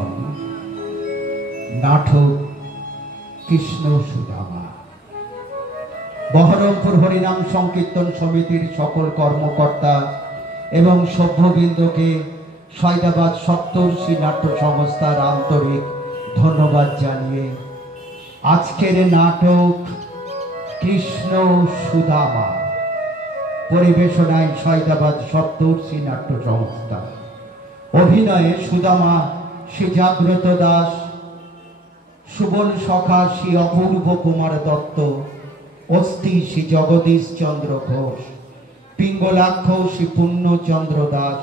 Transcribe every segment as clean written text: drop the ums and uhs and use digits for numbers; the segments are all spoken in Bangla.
জীবন নাটক কৃষ্ণ সুদামা। বহরমপুর হরিনাম সংকীর্তন সমিতির সকল কর্মকর্তা এবং সভ্যবৃন্দকে সৈয়দাবাদ সপ্তর্ষি নাট্য সংস্থার আন্তরিক ধন্যবাদ জানিয়ে আজকের নাটক কৃষ্ণ সুদামা পরিবেশনায় সৈয়দাবাদ সপ্তর্ষি নাট্য সংস্থা। অভিনয়ে সুদামা শ্রী জাগ্রত দাস, সুবল সখা শ্রী অপূর্ব কুমার দত্ত, অস্থি শ্রী জগদীশ চন্দ্র ঘোষ, পিঙ্গলাক্ষ শ্রী পূর্ণচন্দ্র দাস,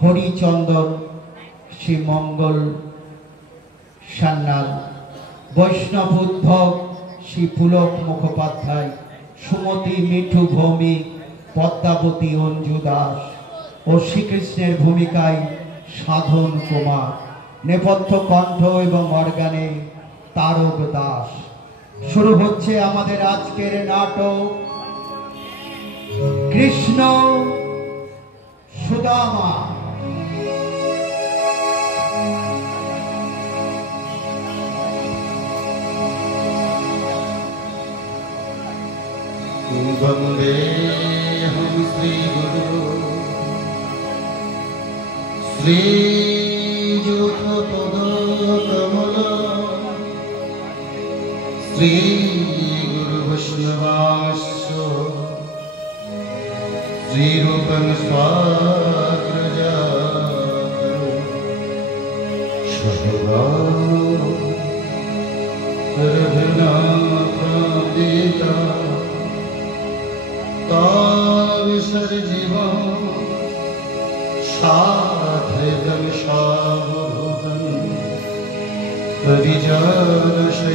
হরিচন্দন শ্রী মঙ্গল সান্যাল, বৈষ্ণব উদ্ভব শ্রী পুলক মুখোপাধ্যায়, সুমতি মিঠু ভৌমিক, পদ্মাবতী অঞ্জু দাস ও শ্রীকৃষ্ণের ভূমিকায় সাধন কুমার, নেপথ্য কণ্ঠ এবং অর্গানে তারক দাস। শুরু হচ্ছে আমাদের আজকের নাটক কৃষ্ণ সুদামা। वंदेऽहं श्रीगुरु श्रीयुतपदकमलं श्रीगुरुवैष्णवांश्च श्रीरूपं स्वाग्रजातं सहगणो रघुनाथादिता विसर्जिवं साधयं सावभूतं परिजनसहितं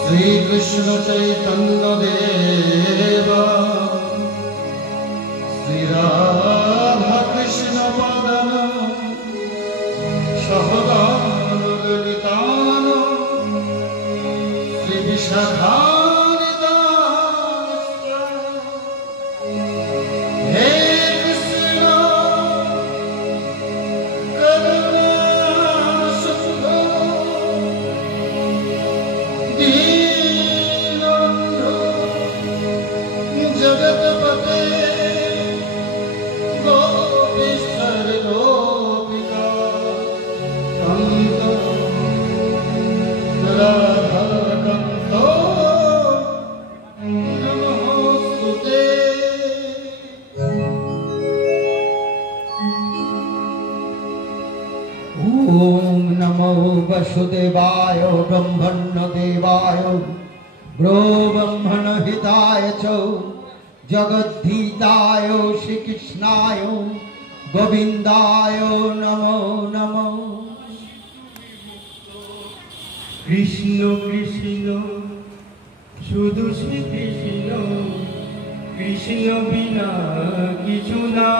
श्रीकृष्ण चैतन्य देवा श्रीराधा कृष्ण पदं सहगणललितान् श्रीविशाखा वसुदेवाय ब्रह्मण्य देवाय ब्रो ब्रह्मण हिताय च जगद्धिताय श्रीकृष्णाय गोविंदाय नमो नमो। कृष्ण कृष्ण शुधु श्री कृष्ण, कृष्ण बिना किछु ना।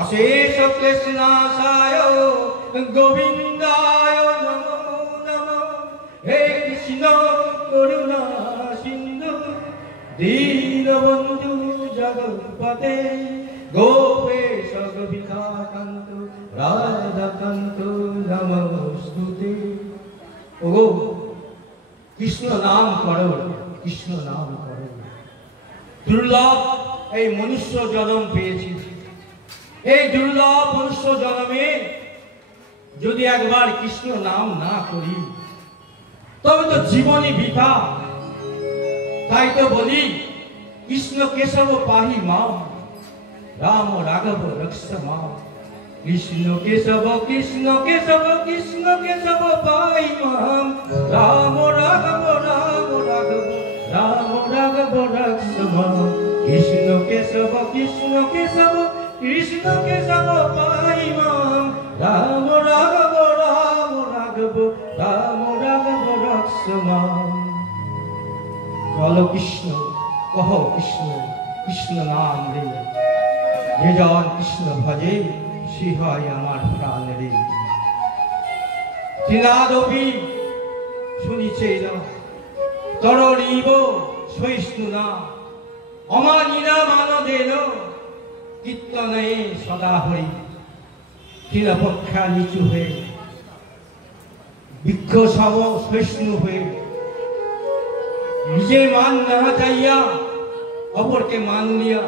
अशेष कृष्णाय गोविंदाय नमो नमः। हे कृष्ण करुणा सिंधु दीनबंधु जगत्पते गोपेश गोपिकाकान्त राधाकान्त नमोस्तुते। ওগো কৃষ্ণ নাম করো, কৃষ্ণ নাম করো। দুর্লভ এই মনুষ্য জন্ম পেয়েছি, এই দুর্লভ মনুষ্য জন্মে যদি একবার কৃষ্ণ নাম না করি তবে তো জীবনই বৃথা। তাই তো বলি কৃষ্ণ কেশব পাহি মাম, রাম রাঘব রক্ষ মাম। কৃষ্ণ কেশব কৃষ্ণ কেশব কৃষ্ণ কেশব পাহি মাম, রাম রাঘব রাম রাঘব রাম রাঘব রক্ষ মাম। কৃষ্ণ কেশব কৃষ্ণ কেশব কৃষ্ণ কেশব পাহি মাম, রাম রাঘব রাম রাঘব রাম রাঘব রক্ষ মাম। বলো কৃষ্ণ, কহ কৃষ্ণ, কৃষ্ণ নাম রে। যে জন কৃষ্ণ ভজে সে হয় আমার প্রাণ রে। তৃণাদপি শুনিছে তরণীব সহিষ্ণু না, অমানিনা মানদেন কীর্তনে সদা হরি। তৃণপক্ষা নিচু হয়ে বৃক্ষ সম সহিষ্ণু হয়ে নিজে মান না চাইয়া অপরকে মান দিয়া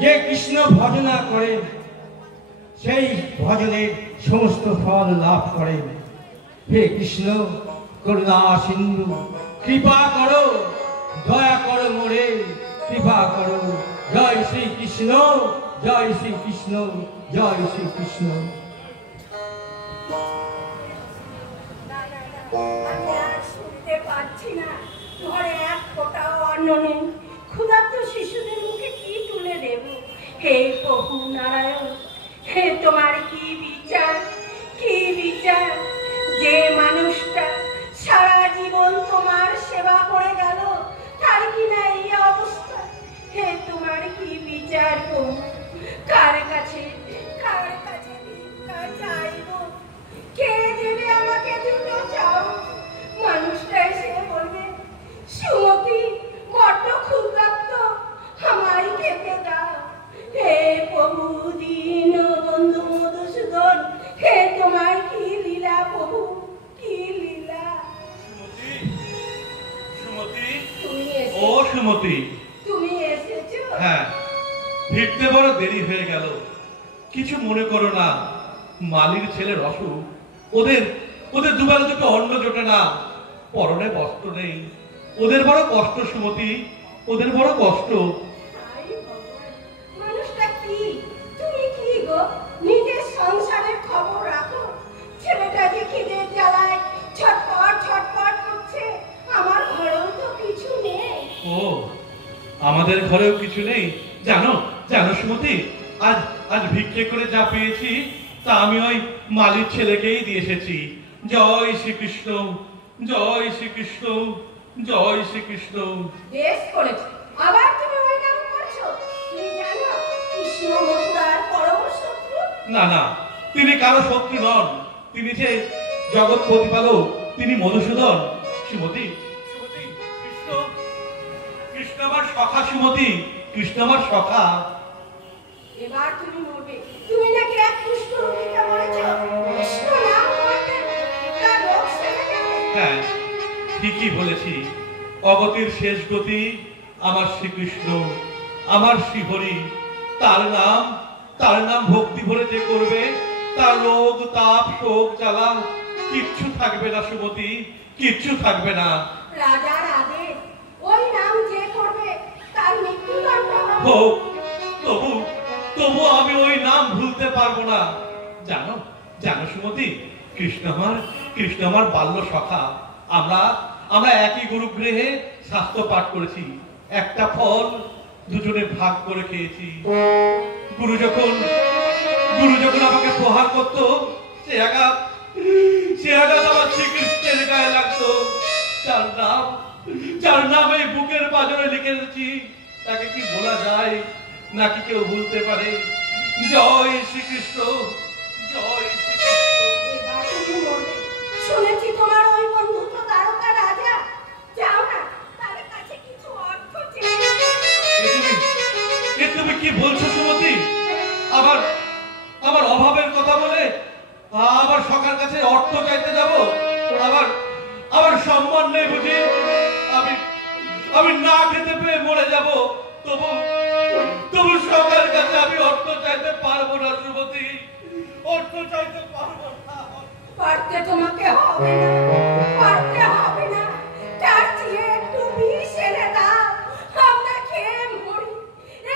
যে কৃষ্ণ ভজনা করে সেই ভজনের সমস্ত ফল লাভ করে। হে কৃষ্ণ করুণা সিন্ধু কৃপা করো, দয়া করো মোরে কৃপা করো। জয় শ্রী কৃষ্ণ, জয় শ্রী কৃষ্ণ, জয় শ্রী কৃষ্ণ। আমি আর শুনতে পাচ্ছি না, ঘরে এক ফোঁটাও অন্ন নেই। ক্ষুধার্ত শিশুদের মুখে কি তুলে দেব? হে প্রভু নারায়ণ, হে তোমার কি বিচার, কি বিচার! যে মানুষটা সারা জীবন তোমার সেবা করে গেল তার কিনা এই অবস্থা। হে তোমার কি বিচার প্রভু! কার কাছে ভিক্ষা চাইব? কে দেবে আমাকে দুটো চাও? মানুষটা এসে বলবে, সুমতি বড্ড ক্ষুধার্ত, আমায় খেতে দাও। হে প্রভু দীন বন্ধু মধুসূদন, হে তোমার কি লীলা প্রভু, কি লীলা! সুমতি, তুমি ও সুমতি, তুমি এসেছো? হ্যাঁ, ফিরতে বড় দেরি হয়ে গেল। কিছু মনে করো না, মালির ছেলের অসুখ, ওদের দুবেলা দুটো অন্ন জোটে না, পরনে বস্ত্র নেই, ওদের বড় কষ্ট সুমতি, ওদের বড় কষ্ট। মানুষটা কি, তুমি কি গো নিজের সংসারের খবর রাখো? ছেলেটা যে খিদে জ্বালায় ছটপট ছটপট করছে, আমার ঘরেও তো কিছু নেই। ও, আমাদের ঘরেও কিছু নেই? জানো সুমতি, আজ ভিক্ষে করে যা পেয়েছি তা আমি ওই মালির ছেলেকেই দিয়ে এসেছি। জয় শ্রীকৃষ্ণ, জয় শ্রীকৃষ্ণ, জয় শ্রীকৃষ্ণ। বেশ করেছো, আবার তুমি ওই নাম করছো। তুমি জানো কৃষ্ণ মথুরার পরম শত্রু? না, তিনি কারো শত্রু নন, তিনি যে জগৎ প্রতিপালক, তিনি মধুসূদন। সুমতি, কৃষ্ণ আমার সখা সুমতি, কৃষ্ণ আমার সখা। এবার তুমি মরবে। তুমি নাকি এক দুষ্ট রোগীকে বলেছ কৃষ্ণ নাম করতে তার রোগ সেরে যাবে। হ্যাঁ, ঠিকই বলেছি। অগতির শেষ গতি আমার শ্রীকৃষ্ণ, আমার শ্রীহরি। তার নাম ভক্তি ভরে যে করবে, তার রোগ তাপ শোক জ্বালা কিচ্ছু থাকবে না সুমতি, কিচ্ছু থাকবে না। রাজার আদেশ, ওই নাম যে করবে তার মৃত্যুদণ্ড হবে। হোক, তবু আমি ওই নাম ভুলতে পারবো না। জানো সুমতি, কৃষ্ণ আমার বাল্য সখা। আমরা একই গুরুগৃহে শাস্ত্র পাঠ করেছি, একটা ফল দুজনে ভাগ করে খেয়েছি। গুরু যখন আমাকে প্রহার করতো, সে আঘাত আমার শ্রীকৃষ্ণের গায়ে লাগতো। যার নাম এই বুকের পাঁজরে লিখে রেখেছি, তাকে কি বলা যায় নাকি কেউ ভুলতে পারে? জয় শ্রীকৃষ্ণ, জয় শ্রীকৃষ্ণ। এবার তুমি মরবে। শুনেছি তোমার ওই বন্ধু তো দ্বারকা রাজা। যাও না, তার কাছে কিছু অর্থ চেয়ে। তুমি কি বলছো সুমতি? আবার অভাবের কথা বলে আবার সকার কাছে অর্থ চাইতে যাব? আমার সম্মান নেই বুঝি? আমি না খেতে পেয়ে মরে যাব, তবু সবার কাছে আমি অর্থ চাইতে পারবো না শ্রীমতী, অর্থ চাইতে পারবো না। পারতে তোমাকে হবে না, পারতে হবে না। তার চেয়ে একটু বিষ এনে দাও, আমরা খেয়ে মরি।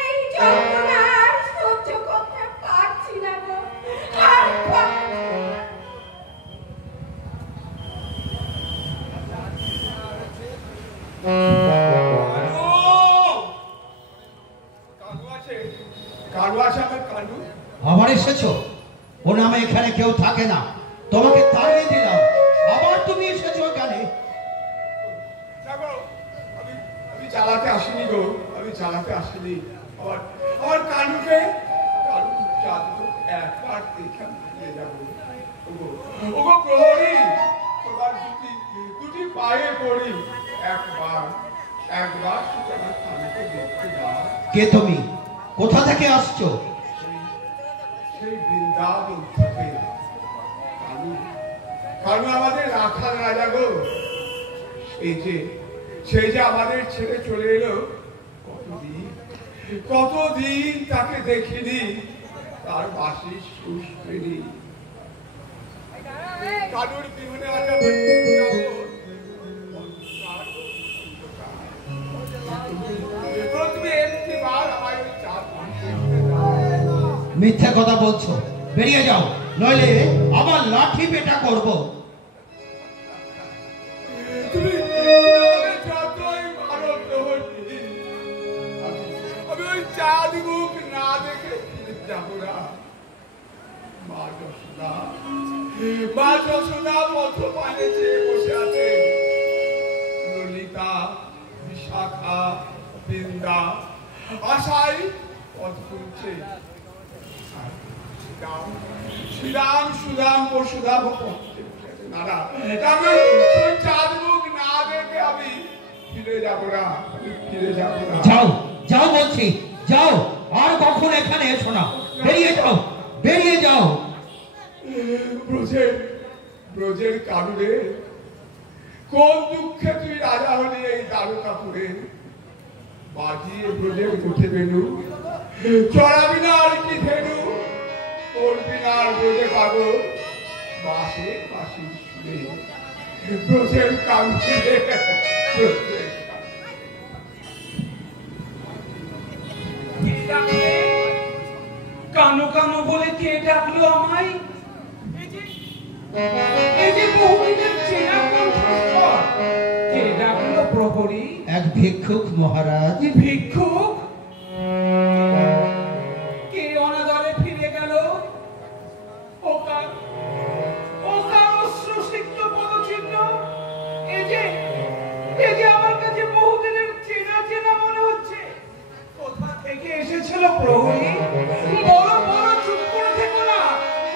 এই যন্ত্রণা আর সহ্য করতে পারছি না গো, আর আবার এসেছো? ও নামে এখানে কেউ থাকে না, তোমাকে তাড়িয়ে দিলাম, আবার তুমি এসেছো এখানে? আমি চালাতে আসিনি গো, আমি চালাতে আসিনি। আমার কানুকে একবার দেখে নিয়ে যাবো। ওগো প্রহরী, তোমার দুটি পায়ে পড়ি, একবার আমার কানুকে দেখতে দাও। কে তুমি? কোথা থেকে আসছো? সেই বৃন্দাবন থেকে। কানু আমাদের রাখাল রাজা গো। সেই যে আমাদের ছেড়ে চলে এলো, কতদিন তাকে দেখিনি, তার বাসি সুস্পেরি। কানুর বিহনে মিথ্যা কথা বলছো, বেরিয়ে যাও, নইলে আবার লাঠি পেটা করব। তুমি যতই ভালো প্রহরী, আমি ওই চাঁদ মুখ না দেখে যাবো না। মা যশোদা পথ পানে চেয়ে বসে আছে। ললিতা, বিশাখা, বৃন্দা আশায় পথ খুঁজছে। শ্রীরাম, সুদাম, পরশুদা নানা, চাঁদ মুখ না দেখে আমি ফিরে যাবো না, ফিরে যাবো না। যাও যাও বলছি, যাও, আর কখন এখানে এসো না, বেরিয়ে যাও, বেরিয়ে যাও। ব্রজের কারুরে, কোন দুঃখে তুই রাজা হলি এই দ্বারকাপুরে? বাজিয়ে ব্রজের উঠে বেনু, চড়াবি না আর কি ধেনু, করবি না আর ব্রজে পাগল, বাসে বাসি শুনে ব্রজের কারুরে। কানু কানু বলে কে ডাকলো আমায়? এই যে বহুদিনের চেনা কণ্ঠস্বর, কে ডাকলো প্রহরী? এক ভিক্ষুক মহারাজ। ভিক্ষুক? কে অনাদরে ফিরে গেল? ওকার অশ্রুসিক্ত পদচিহ্ন, এই যে আমার কাছে বহুদিনের চেনা চেনা মনে হচ্ছে। কোথা থেকে এসেছিল প্রহরী? বড় বড় চুপ করে থেকো না,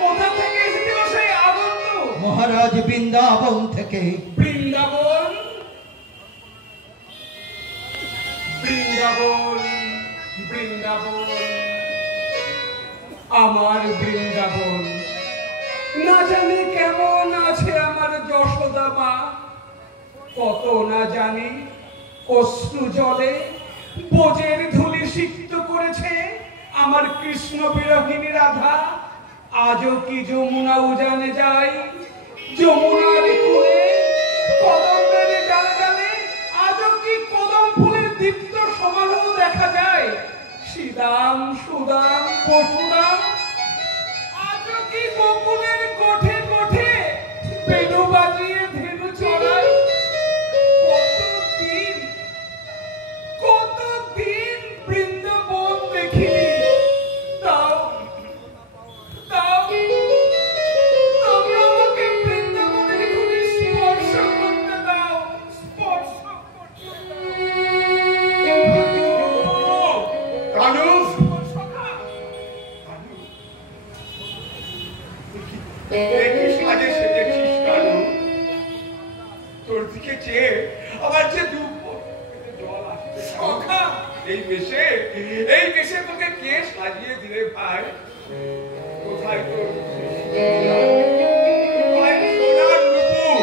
কোথা থেকে এসেছিল সেই আগন্তুক? মহারাজ বৃন্দাবন থেকে। বৃন্দাবন, বৃন্দাবন, বৃন্দাবন, আমার বৃন্দাবন। না জানি কেমন আছে আমার যশোদা মা, কত না জানি অশ্রু জলে বোঝের ধুলি সিক্ত করেছে আমার কৃষ্ণ বিরোহিনী রাধা। আজও কি যমুনা উজানে যায়, যমুনার কূলে কদমের ডালে ডালে আজও কি কদম ফুলের দীপ্ত সমারোহ দেখা যায়। শ্রীদাম, সুদাম, পশুদাম, আজও কি গোকুলের কোঠে কোঠে বেণু বাজিয়ে ধেনু চড়ায়। কতদিন বৃন্দাবন দেখিনি, তাও তোমরা আমাকে বৃন্দাবনের খুবই স্পর্শ করতে দাও, স্পর্শ করতে দাও। কানু, একই সাজে সেজেছিস কানু, তোর দিকে চেয়ে আমার যে দুঃখ জল আসছে। সখা, এই বেশে তোকে কে সাজিয়ে দিলে ভাই? কোথায় তোর সোনার নুপুর?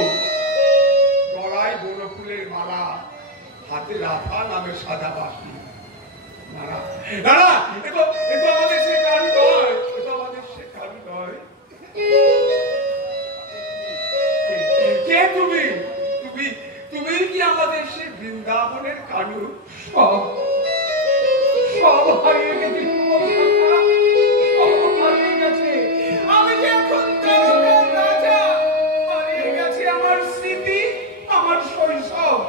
হাতে রাধা নামে সাদা বাসি। না না না না, এ তো আমাদের সে কারণ নয়, এ তো আমাদের সে কারণ নয়। কে তুমি? তুমি তুমি কি আমাদের সে বৃন্দাবনের কানু? সব সব হারিয়ে গেছে, সব হারিয়ে গেছে। আমি যে এখন জনগণ রাজা, হারিয়ে গেছে আমার স্মৃতি, আমার শৈশব।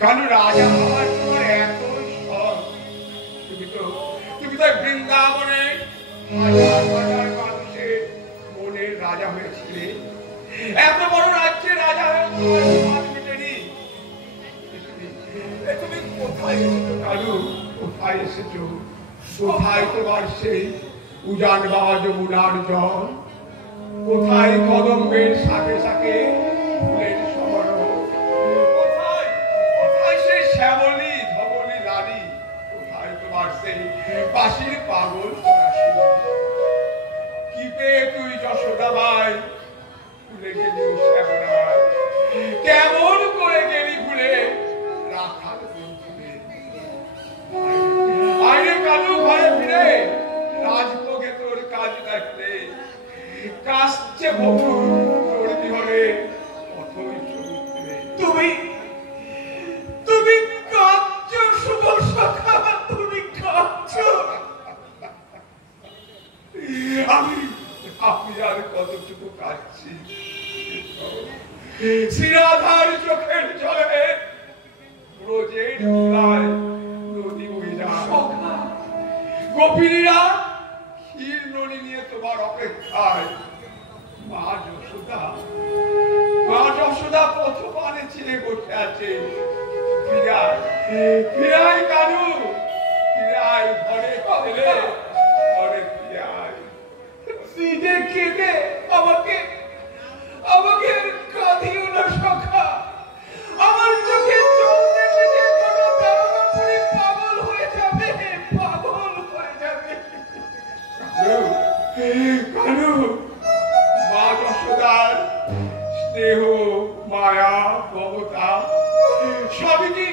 কানু রাজা হওয়ার তোমার এত শখ। তুমি তো বৃন্দাবনে হাজার হাজার মানুষের মনের রাজা হয়েছিলে। এত বড় রাজ্যের রাজা হয়ে তুমি কোথায় এসেছো কালু? কোথায় এসেছো? কোথায় তোমার সেই উজান বাবা যমুনার জল? কোথায় কদম্বের শাখে শাখে ফুলের সমারোহ? কোথায় কোথায় সেই শ্যামলী ধবলী রানী? কোথায় তোমার সেই বাঁশির পাগল পড়াশুনো? কি পেয়ে তুই যশোদাবাই ভুলে গেলি শ্যামলাবাই? কেমন করে গেলি ভুলে রাখাল বন্ধুরে? আইনে কালু ঘরে ফিরে রাজভোগে তোর কাজ দেখলে কাশছে বহু তোর বিহরে অথই সমুদ্রে। তুমি তুমি কাঁদছো সুবল সখা, তুমি কাঁদছো। আমি আর কতটুকু কাঁদছি? শ্রীরাধার চোখের জলে রোজের চুলায় নদী বয়ে যায়। গোপিনীরা ক্ষীর নদী নিয়ে তোমার অপেক্ষায়। মা যশোদা পথপানে ছেড়ে বসে আছে। ফিরাই কানু, ফিরাই ঘরে ফেলে, ঘরে ফিরাই। নিজে কেঁদে আমাকে আমাকে কাঁদিও না সখা। আমার চোখে জল দেখে যে কোনো দারোগাপুরি পাগল হয়ে যাবে, পাগল হয়ে যাবে। কানু, মা যশোদার স্নেহ, মায়া, মমতা সবই কি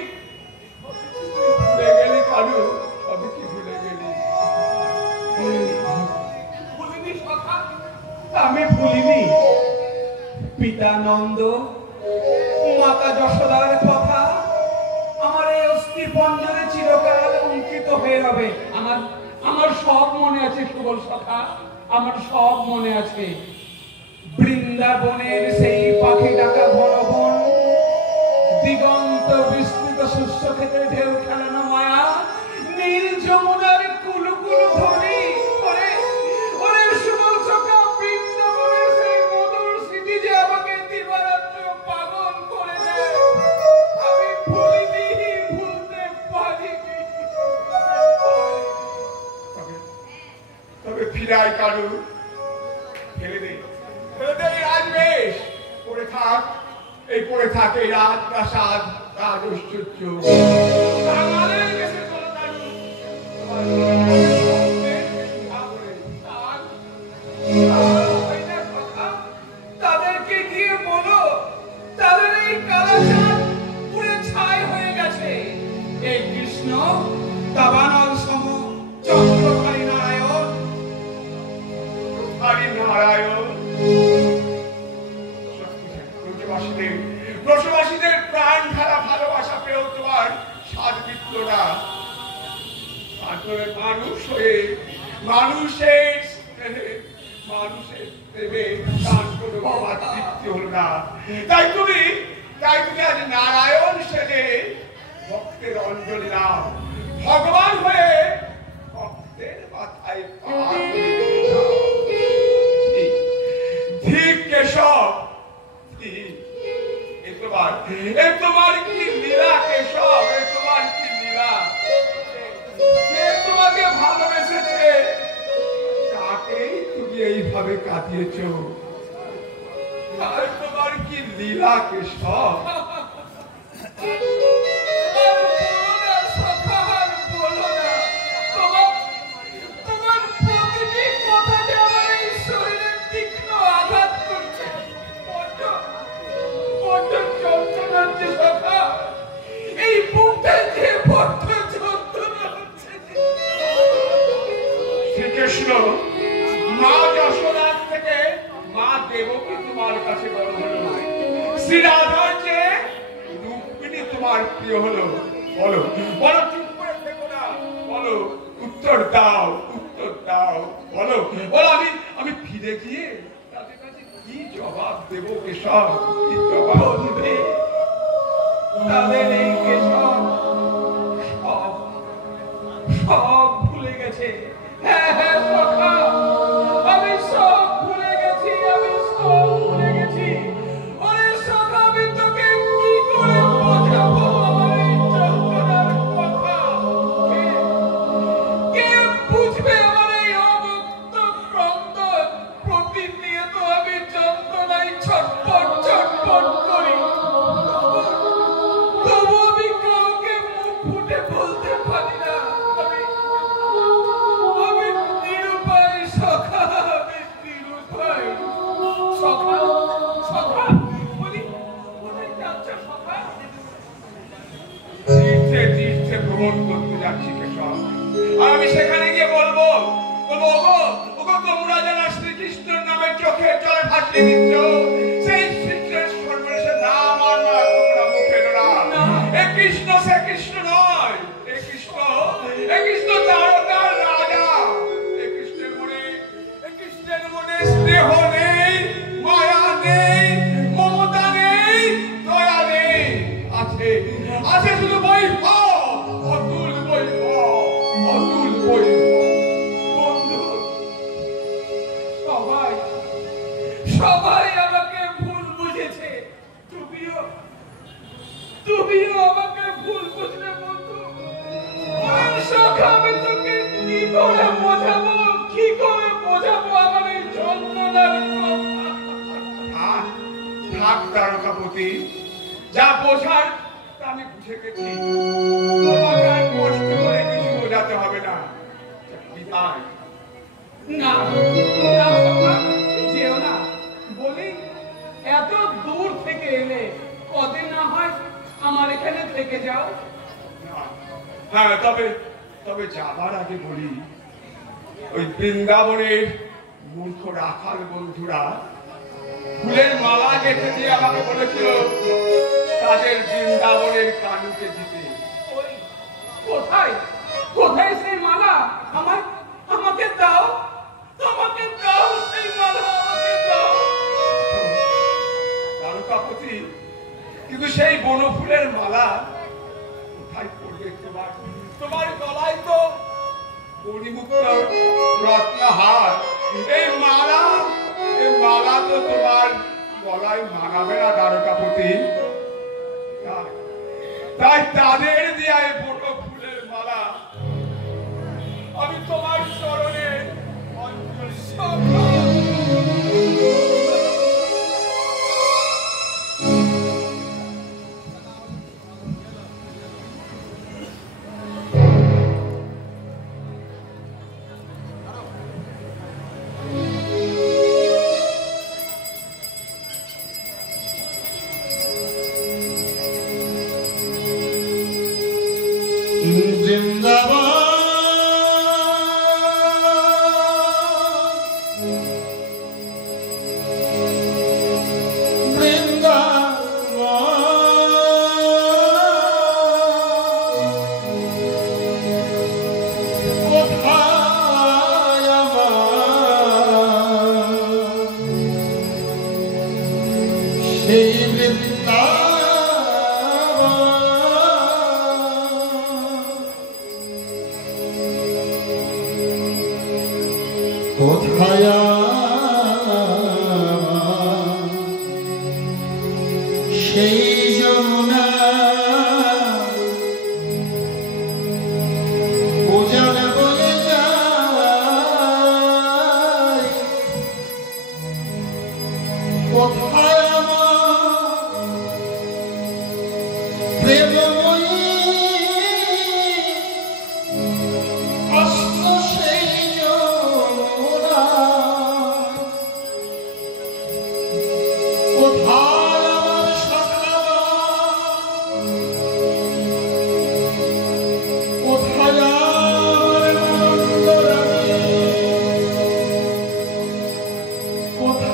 ভুলে গেলি কানু? সবই কি ভুলে গেলি? ভুলিনি সখা, আমি ভুলিনি। পিতা নন্দ, মাতা যশোদার কথা আমার এই অস্থি পঞ্জরে চিরকাল অঙ্কিত হয়ে রবে। আমার সব মনে আছে সুবল সখা, আমার সব মনে আছে। বৃন্দাবনের সেই পাখি ডাকা ঘন বন, দিগন্ত বিস্তৃত শস্য ক্ষেত্রে ঢেউ খেলানো মায়া, নীল যমুনার কুলু কুলু ধ্বনি করে ওরে সুবল সখা, বৃন্দাবনের সেই মধুর স্মৃতি যে আমাকে দিবারাত্র পাগল করে দেয়। আমি ভুলিনি, ভুলতে পারিনি। তবে ফিরাই কানু, ফেলে দে রাজবেশ, পড়ে থাক এই পড়ে থাকে রাজপ্রাসাদ, রাজঐশ্বর্য। কাঙালের বেশে চলো কানু, তাদেরকে গিয়ে বলো তাদের এই কালাচাঁদ পুড়ে ছাই হয়ে গেছে। এই কৃষ্ণ দাবানল সম চক্রধারী নারায়ণ, ব্রজবাসীদের প্রাণ ঢালা ভালোবাসা পেয়েও তোমার স্বাদ মিটল না। তারপরে মানুষ হয়ে মানুষের প্রেমে তার কোনো বাবার তৃপ্তি হল না। তাই তুমি আজ নারায়ণ সেজে ভক্তের অঞ্জলি নাও। ভগবান হয়ে ভক্তের মাথায় পা তুলে দাও। ঠিক কেশব, ঠিক। তোমার কি লীলা কেশব, তোমার কি লীলা? যে তোমাকে ভালোবেসেছে তাকেই তুমি এইভাবে কাঁদিয়েছ। তোমার কি লীলা কেশব? যন্ত্রণা তোমার কাছে বড় হলো, শ্রী রাধার চেয়ে রুক্মিণী তোমার প্রিয় হলো? বলো বলো, চুপ করে থেকো না, বলো, উত্তর দাও, উত্তর দাও, বলো বলো। আমি ফিরে গিয়ে তাদের কাছে কি জবাব দেবো কেশব? কি জবাব দেবে? তাদের এই কেশব সব সব ভুলে গেছে। হ্যাঁ হ্যাঁ সখা, আমি সব ভুলে গেছি, আমি সব ভুলে গেছি। ওরে সখা, আমি তোকে কি করে বোঝাবো আমার এই যন্ত্রণার কথা? কে বুঝবে আমার এই অমুক্ত ক্রন্দন? প্রতিনিয়ত আমি যন্ত্রণায় ছটফট ছটফট করি, তবু আমি কাউকে মুখ ফুটে বলতে পারি না। আমি নিরুপায় সখা, আমি নিরুপায়। সখা সখা বলি, কোথায় যাচ্ছ সখা? তীর্থে তীর্থে ভ্রমণ করতে যাচ্ছি কেশব। আর আমি সেখানে গিয়ে বলবো ওগো ওগো, তোমরা যারা শ্রীকৃষ্ণের নামে চোখের জলে ভাসিয়ে দিচ্ছ, সেই শ্রীকৃষ্ণের সর্বনাশের নাম আর না তোমরা মুখে না। এ কৃষ্ণ সে কৃষ্ণ নয়, এ কৃষ্ণ দ্বারকার রাজা। এ কৃষ্ণের মনে স্নেহ নেই, মায়া নেই, মমতা নেই, দয়া নেই, আছে আছে শুধু বৈভব, অতুল বৈভব, অতুল বৈভব। বন্ধু, সবাই সবাই আমাকে ভুল বুঝেছে, তুমিও আমাকে ভুল বুঝলে বন্ধু। সখা, আমি তোকে কি করে বোঝাবো, কি করে বোঝাবো আমার এই যন্ত্রণার কথা? থাক তারকাপতি, যা বোঝার তা আমি বুঝে গেছি। তোমাকে আর কষ্ট করে কিছু বোঝাতে হবে না। বিদায়। না না সখা, যেও না। বলি, এত দূর থেকে এলে কদিন না হয় আমার এখানে থেকে যাও। হ্যাঁ, তবে যাবার আগে বলি, ওই বৃন্দাবনের মূর্খ রাখাল বন্ধুরা ফুলের মালা গেঁথে দিয়ে আমাকে বলেছিল তাদের বৃন্দাবনের কানুকে দিতে। কোথায় কোথায় সেই মালা? আমাকে দাও, আমাকে দাও সেই মালা, আমাকে দাও। তারকাপতি, কিন্তু সেই বনফুলের মালা কোথায় পড়বে? তোমার গলায় তো পরিমুক্ত রত্নহার, এই মালা তো তোমার গলায় মানাবে না তারকাপতি। তাই তাদের দেয়া এই বনফুলের মালা আমি তোমার চরণে অঞ্জলি।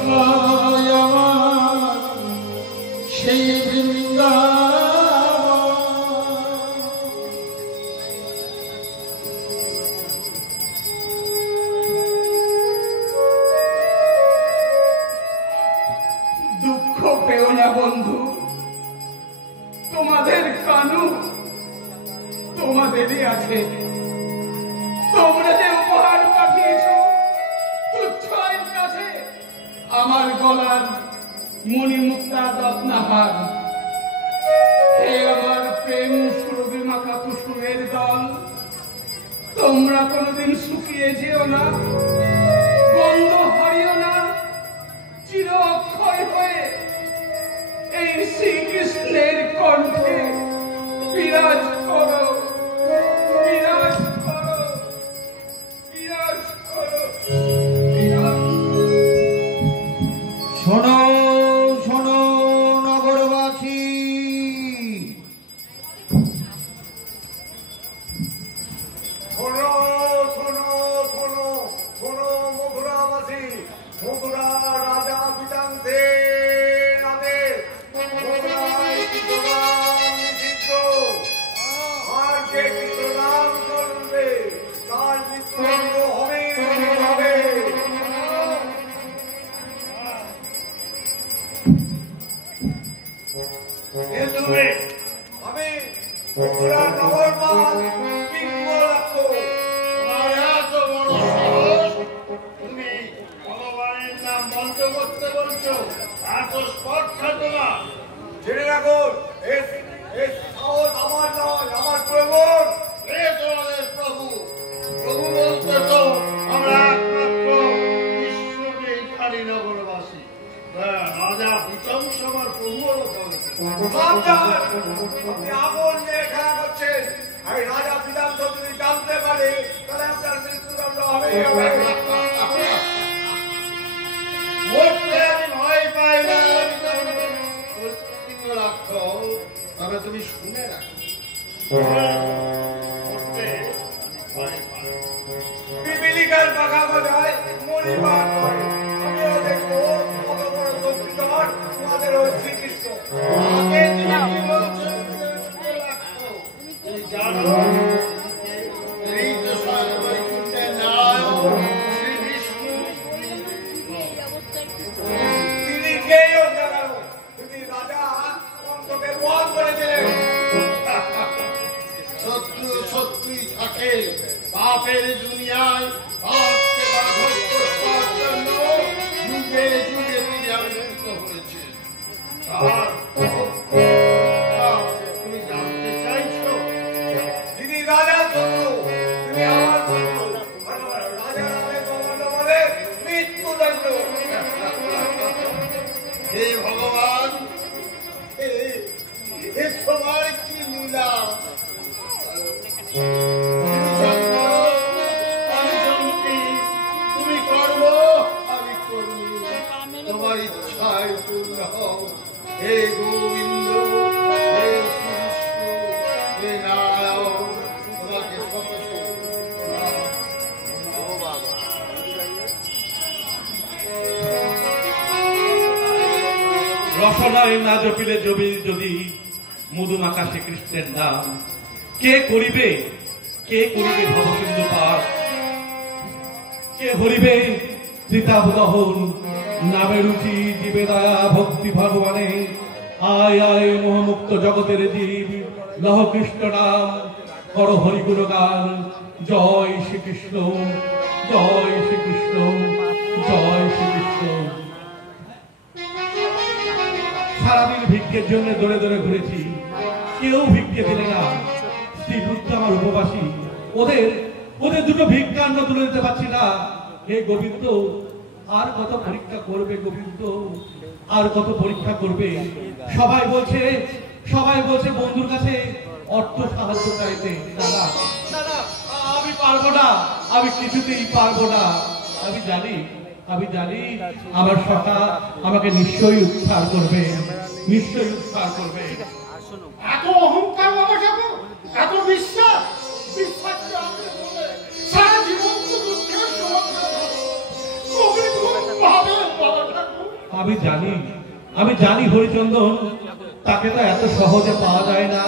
কোথায় আমার দুঃখ পেও না বন্ধু, তোমাদের কানু তোমাদেরই আছে। তোমরা যে উপহার পাঠিয়েছ তুচ্ছয়ের কাছে আমার গলার মণিমুক্তা রত্নাহার, হে আমার প্রেম সুরভি মাখা কুসুমের দল, তোমরা কোনোদিন শুকিয়ে যেও না, গন্ধ হারিও না, চির অক্ষয় হয়ে এই শ্রীকৃষ্ণের কণ্ঠে বিরাজ করো, বিরাজ করো, বিরাজ করো, বিরাজ করো। শোনো শোনো নগরবাসী, শোনো শোনো শোনো শোনো মথুরাবাসী, মথুরা রাজা বিধানসের আদেশ, মথুরায় কৃষ্ণনাম নিষিদ্ধ। আর যে কৃষ্ণনাম করবে তার মৃত্যুদণ্ড হবে হবে। আমি মথুরা নগরবাস পিঙ্গলাক্ষ। তুমি ভগবানের নাম মন্ত্র করতে বলছো, এত স্পর্ধা তোমার? জেনে রাখুন, এই সাহস আমার নয়, আমার প্রভুর। এ তোমাদের প্রভু, প্রভু বলতে তো আমরা একমাত্র বিশ্ববিখালী নগরবাসী। রাজা বিচংস আমার প্রভু হলো। সাবধান, আপনি আগুন নিয়ে খেলা করছেন। এই রাজা বিধানসভা যদি জানতে পারে তাহলে আপনার মৃত্যুদণ্ড হবে। মরতে আমি ভয় পাই না, তবে তুমি শুনে রাখো, মরতে ভয় পাই। পিপিলিকার পাখা গজায় মণিমার হয়। আমিও দেখবো কত বড় শক্তিধর তোমাদের ওই শ্রীকৃষ্ণ। আগে তুমি কি বলছো শুনে রাখো। এই জানো, এই তো স্বয়ং বৈকুণ্ঠের নারায়ণ শ্রী বিষ্ণু। তিনি কেই হোক না কেন, তিনি রাজা অন্তকে বধ করে দিলেন। শত্রু শত্রুই থাকে, পাপের দুনিয়ায় পাপকে বাধক করবার জন্য যুগে যুগে তিনি আবির্ভূত হয়েছে। আর তুমি জানতে চাইছো যিনি রাজা শত্রু তিনি আমার শত্রু। আর রাজা নামে কমণ্ড বলে মৃত্যুদণ্ড। হে ভগবান, এ তোমার কি লীলা? আমি জন্মী, তুমি করবো আমি কর্মী, তোমার ইচ্ছায় পূর্ণ হও। হে গোবিন্দ, হে শ্রীকৃষ্ণ, হে নারায়ণ, তোমাকে শত শত প্রণাম। রসনায় না জপিলে যদি মধুমাখা শ্রীকৃষ্ণের নাম, কে করিবে ভবসিন্ধু পার, কে হরিবে ত্রিতাবদহন, নামে রুচি জীবে দয়া ভক্তি ভগবানে। আয় আয় মোহমুক্ত জগতের জীব, লহ কৃষ্ণ নাম, কর হরি গুণগান। জয় শ্রীকৃষ্ণ, জয় শ্রীকৃষ্ণ, জয় শ্রীকৃষ্ণ। সারাদিন ভিক্ষের জন্য দৌড়ে দৌড়ে ঘুরেছি, কেউ ভিক্ষে দিলে না। শ্রী রুদ্র আমার উপবাসী, ওদের দুটো ভিক্ষান্ন তুলে দিতে পারছি না। হে গোবিন্দ, আর কত পরীক্ষা করবে গোবিন্দ, আর কত পরীক্ষা করবে? সবাই বলছে বন্ধুর কাছে অর্থ সাহায্য চাইতে। দাদা দাদা, আমি পারবো না, আমি কিছুতেই পারবো না। আমি জানি আমার সখা আমাকে নিশ্চয়ই উদ্ধার করবে, নিশ্চয়ই উদ্ধার করবে। এত অহংকার বাবা ঠাকুর, এত বিশ্বাস, বিশ্বাস সারা জীবন তো দুঃখের সমাধান কবি ভাবে বাবা ঠাকুর। আমি জানি হরিচন্দন, তাকে তো এত সহজে পাওয়া যায় না।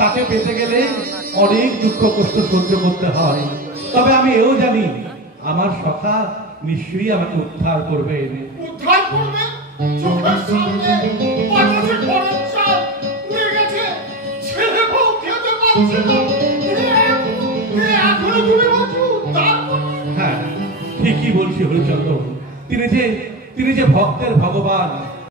তাকে পেতে গেলে অনেক দুঃখ কষ্ট সহ্য করতে হয়। তবে আমি এও জানি আমার সখা নিশ্চয়ই আমাকে উদ্ধার করবে। উদ্ধার করবে? চোখের সামনে বাতাসে ঘরের চাল উড়ে গেছে, ছেলে বউ খেতে পাচ্ছে না, এখনো তুমি বলছো তারপর? হ্যাঁ, ঠিকই বলছি হরিচন্দ্র। তিনি যে ভক্তের ভগবান,